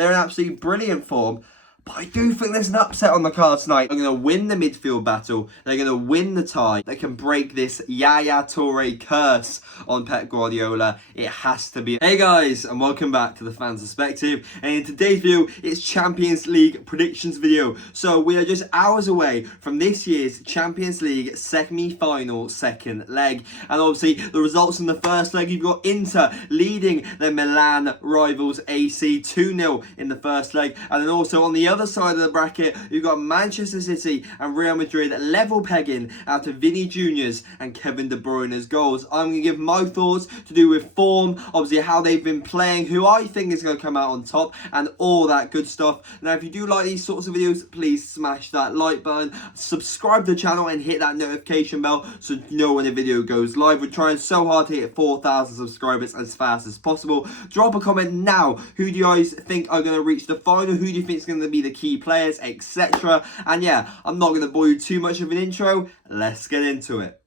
They're in absolutely brilliant form. But I do think there's an upset on the card tonight. They're going to win the midfield battle. They're going to win the tie. They can break this Yaya Toure curse on Pep Guardiola. It has to be. Hey guys, and welcome back to the Fans Perspective. And in today's video, it's Champions League predictions video. So we are just hours away from this year's Champions League semi-final second leg. And obviously, the results in the first leg, you've got Inter leading their Milan rivals AC 2-0 in the first leg. And then also on the other side of the bracket, you've got Manchester City and Real Madrid level pegging out of Vinijr's and Kevin De Bruyne's goals. I'm going to give my thoughts to do with form, obviously how they've been playing, who I think is going to come out on top, and all that good stuff. Now, if you do like these sorts of videos, please smash that like button, subscribe to the channel, and hit that notification bell so you know when a video goes live. We're trying so hard to hit 4,000 subscribers as fast as possible. Drop a comment now. Who do you guys think are going to reach the final? Who do you think is going to be the key players, etc. And yeah, I'm not going to bore you too much of an intro. Let's get into it.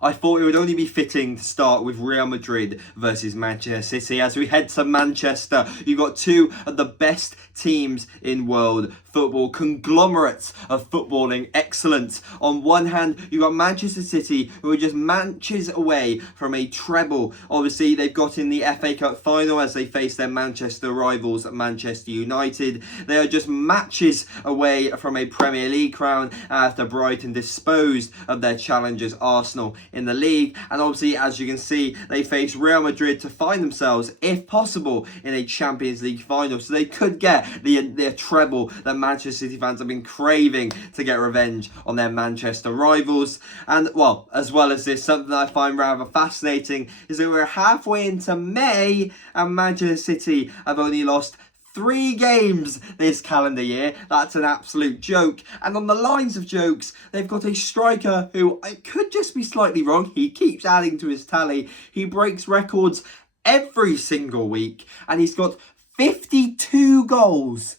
I thought it would only be fitting to start with Real Madrid versus Manchester City. As we head to Manchester, you've got two of the best teams in world football, conglomerates of footballing excellence. On one hand, you've got Manchester City, who are just matches away from a treble. Obviously, they've got in the FA Cup final as they face their Manchester rivals, Manchester United. They are just matches away from a Premier League crown after Brighton disposed of their challengers Arsenal in the league. And obviously, as you can see, they face Real Madrid to find themselves, if possible, in a Champions League final. So they could get the treble that Manchester City fans have been craving to get revenge on their Manchester rivals. And, well, as well as this, something that I find rather fascinating is that we're halfway into May and Manchester City have only lost 3 games this calendar year. That's an absolute joke. And on the lines of jokes, they've got a striker who, I could just be slightly wrong, he keeps adding to his tally. He breaks records every single week, and he's got 52 goals.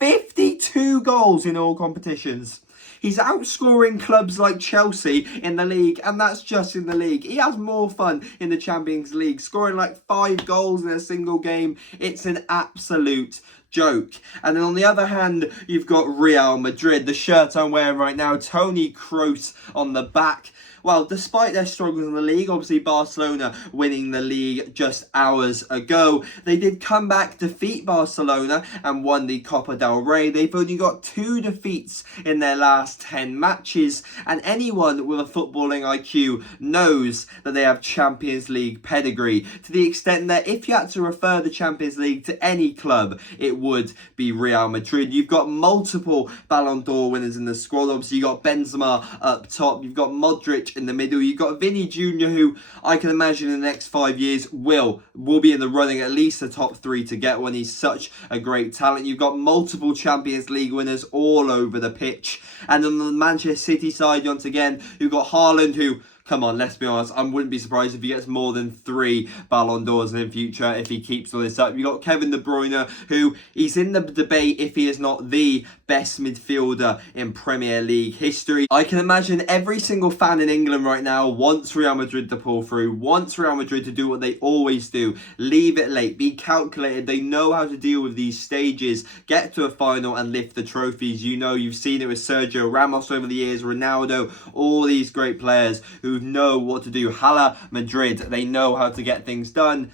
52 goals in all competitions. He's outscoring clubs like Chelsea in the league, and that's just in the league. He has more fun in the Champions League, scoring like 5 goals in a single game. It's an absolute joke. And then on the other hand, you've got Real Madrid. The shirt I'm wearing right now, Toni Kroos on the back. Well, despite their struggles in the league, obviously Barcelona winning the league just hours ago, they did come back, defeat Barcelona and won the Copa del Rey. They've only got 2 defeats in their last 10 matches, and anyone with a footballing IQ knows that they have Champions League pedigree, to the extent that if you had to refer the Champions League to any club, it would be Real Madrid. You've got multiple Ballon d'Or winners in the squad. Obviously, you've got Benzema up top, you've got Modric in the middle, you've got Vinijr, who I can imagine in the next 5 years will be in the running, at least the top 3 to get one. He's such a great talent. You've got multiple Champions League winners all over the pitch. And on the Manchester City side, once again, you've got Haaland, who, come on, let's be honest, I wouldn't be surprised if he gets more than 3 Ballon d'Ors in the future if he keeps all this up. You've got Kevin De Bruyne, who he's in the debate if he is not the best midfielder in Premier League history. I can imagine every single fan in England right now wants Real Madrid to pull through, wants Real Madrid to do what they always do. Leave it late, be calculated. They know how to deal with these stages, get to a final and lift the trophies. You know, you've seen it with Sergio Ramos over the years, Ronaldo, all these great players who know what to do. Hala Madrid, they know how to get things done.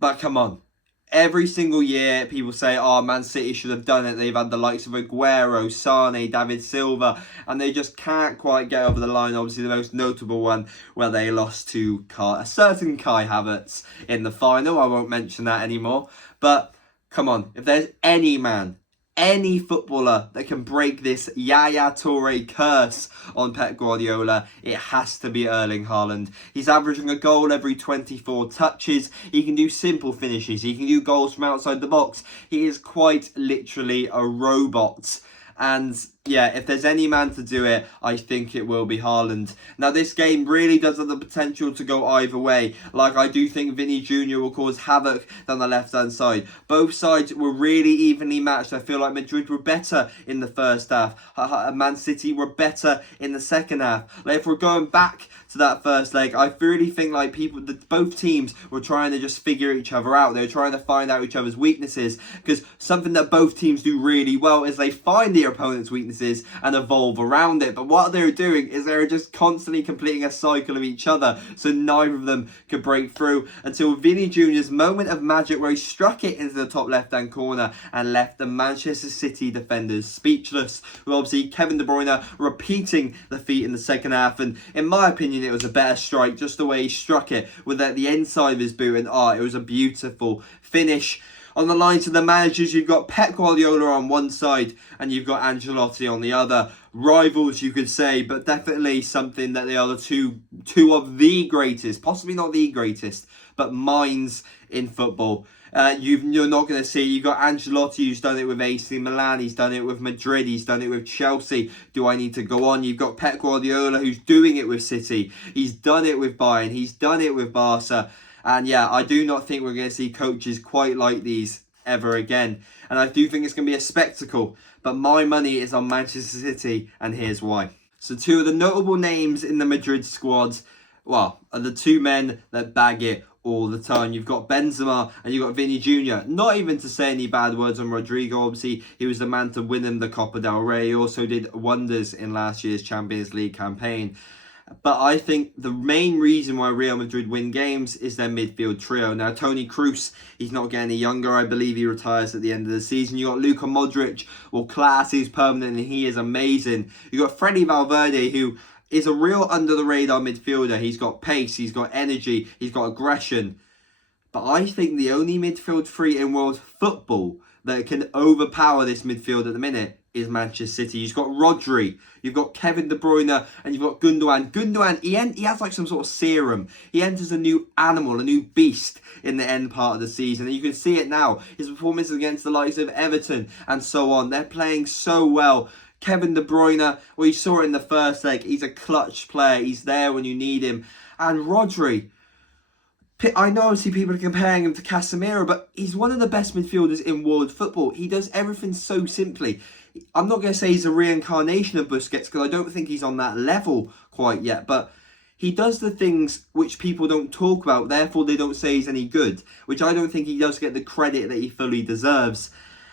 But come on, every single year people say, oh, Man City should have done it. They've had the likes of Aguero, Sane, David Silva, and they just can't quite get over the line. Obviously the most notable one where they lost to a certain Kai Havertz in the final. I won't mention that anymore. But come on, if there's any man, any footballer that can break this Yaya Toure curse on Pep Guardiola, it has to be Erling Haaland. He's averaging a goal every 24 touches. He can do simple finishes. He can do goals from outside the box. He is quite literally a robot. And Yeah, if there's any man to do it, I think it will be Haaland. Now, this game really does have the potential to go either way. Like, I do think Vinny Jr. will cause havoc down the left-hand side. Both sides were really evenly matched. I feel like Madrid were better in the first half. Man City were better in the second half. Like, if we're going back to that first leg, I really think like both teams were trying to just figure each other out. They were trying to find out each other's weaknesses, because something that both teams do really well is they find their opponent's weaknesses and evolve around it. But what they're doing is they're just constantly completing a cycle of each other, so neither of them could break through until Vinny Jr.'s moment of magic, where he struck it into the top left-hand corner and left the Manchester City defenders speechless. With obviously Kevin De Bruyne repeating the feat in the second half, and in my opinion it was a better strike, just the way he struck it with the inside of his boot, and it was a beautiful finish. On the lines of the managers, you've got Pep Guardiola on one side and you've got Ancelotti on the other. Rivals, you could say, but definitely something that they are the two of the greatest, possibly not the greatest, but minds in football. You're not going to see, you've got Ancelotti, who's done it with AC Milan, he's done it with Madrid, he's done it with Chelsea. Do I need to go on? You've got Pep Guardiola, who's doing it with City. He's done it with Bayern, he's done it with Barca. And yeah, I do not think we're going to see coaches quite like these ever again. And I do think it's going to be a spectacle. But my money is on Manchester City, and here's why. So two of the notable names in the Madrid squad, well, are the two men that bag it all the time. You've got Benzema and you've got Vinny Jr. Not even to say any bad words on Rodrigo. Obviously, he was the man to win him the Copa del Rey. He also did wonders in last year's Champions League campaign. But I think the main reason why Real Madrid win games is their midfield trio. Now, Toni Kroos, he's not getting any younger. I believe he retires at the end of the season. You got Luka Modric, well, class, he's permanent and he is amazing. You got Freddy Valverde, who is a real under-the-radar midfielder. He's got pace, he's got energy, he's got aggression. But I think the only midfield three in world football that can overpower this midfield at the minute is Manchester City. You've got Rodri, you've got Kevin De Bruyne, and you've got Gundogan. Gundogan, he has like some sort of serum. He enters a new animal, a new beast in the end part of the season. And you can see it now. His performances against the likes of Everton and so on. They're playing so well. Kevin De Bruyne, well, you saw it in the first leg. He's a clutch player. He's there when you need him. And Rodri, I know obviously people are comparing him to Casemiro, but he's one of the best midfielders in world football. He does everything so simply. I'm not going to say he's a reincarnation of Busquets, because I don't think he's on that level quite yet, but he does the things which people don't talk about, therefore they don't say he's any good, which I don't think he does get the credit that he fully deserves.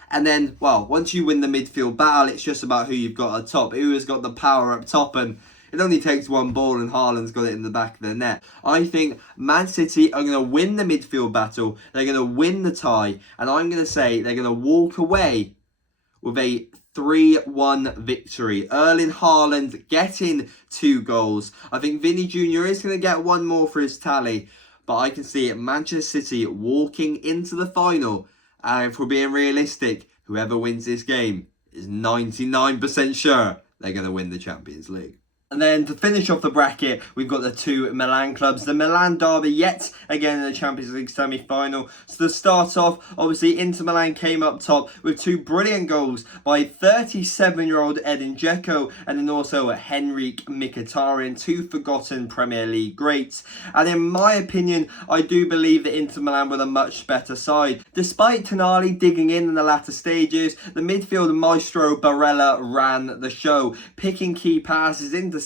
And then, well, once you win the midfield battle, it's just about who you've got at top, who has got the power up top, and it only takes one ball and Haaland's got it in the back of the net. I think Man City are going to win the midfield battle, they're going to win the tie, and I'm going to say they're going to walk away with a 3-1 victory. Erling Haaland getting 2 goals. I think Vinny Jr. is going to get one more for his tally, but I can see Manchester City walking into the final. And if we're being realistic, whoever wins this game is 99% sure they're going to win the Champions League. And then to finish off the bracket, we've got the two Milan clubs. The Milan Derby yet again in the Champions League semi-final. So to start off, obviously Inter Milan came up top with 2 brilliant goals by 37-year-old Edin Dzeko and then also Henrik Mkhitaryan, 2 forgotten Premier League greats. And in my opinion, I do believe that Inter Milan were the much better side. Despite Tonali digging in the latter stages, the midfield maestro Barella ran the show, picking key passes, intercepting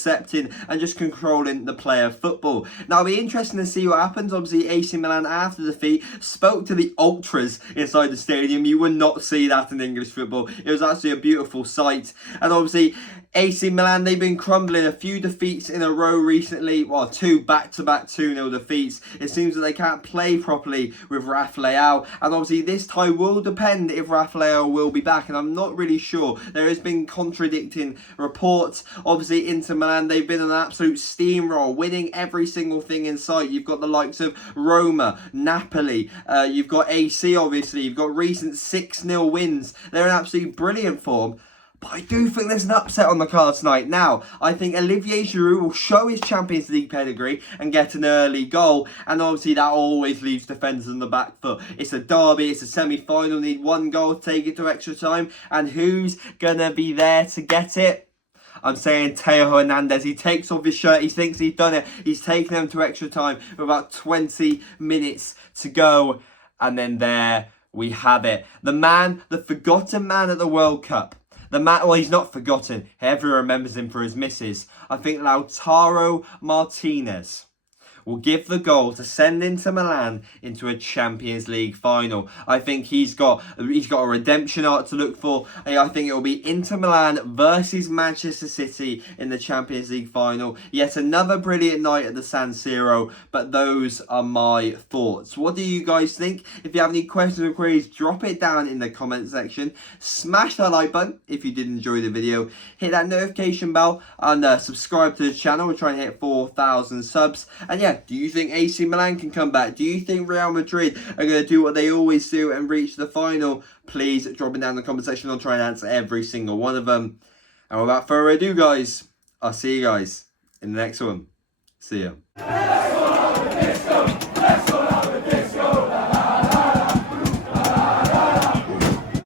and just controlling the play of football. Now, it'll be interesting to see what happens. Obviously, AC Milan, after the defeat, spoke to the ultras inside the stadium. You would not see that in English football. It was actually a beautiful sight. And obviously, AC Milan, they've been crumbling. A few defeats in a row recently. Well, 2 back-to-back 2-0 defeats. It seems that they can't play properly with Rafael. And obviously, this tie will depend if Rafael will be back. And I'm not really sure. There has been contradicting reports. Obviously, Inter Milan, they've been an absolute steamroll, winning every single thing in sight. You've got the likes of Roma, Napoli. You've got AC, obviously. You've got recent 6-0 wins. They're in absolutely brilliant form. But I do think there's an upset on the card tonight. Now, I think Olivier Giroud will show his Champions League pedigree and get an early goal. And obviously that always leaves defenders on the back foot. It's a derby, it's a semi-final, need one goal to take it to extra time. And who's going to be there to get it? I'm saying Theo Hernandez. He takes off his shirt. He thinks he's done it. He's taken them to extra time with about 20 minutes to go. And then there we have it. The man, the forgotten man at the World Cup. The man, well, he's not forgotten. Everyone remembers him for his misses. I think Lautaro Martinez will give the goal to send Inter Milan into a Champions League final. I think he's got a redemption arc to look for. I think it will be Inter Milan versus Manchester City in the Champions League final. Yet another brilliant night at the San Siro, but those are my thoughts. What do you guys think? If you have any questions or queries, drop it down in the comment section. Smash that like button if you did enjoy the video. Hit that notification bell and subscribe to the channel. We're trying to hit 4,000 subs. And yeah, do you think AC Milan can come back? Do you think Real Madrid are going to do what they always do and reach the final? Please drop it down in the comment section. I'll try and answer every single one of them. And without further ado, guys, I'll see you guys in the next one. See ya.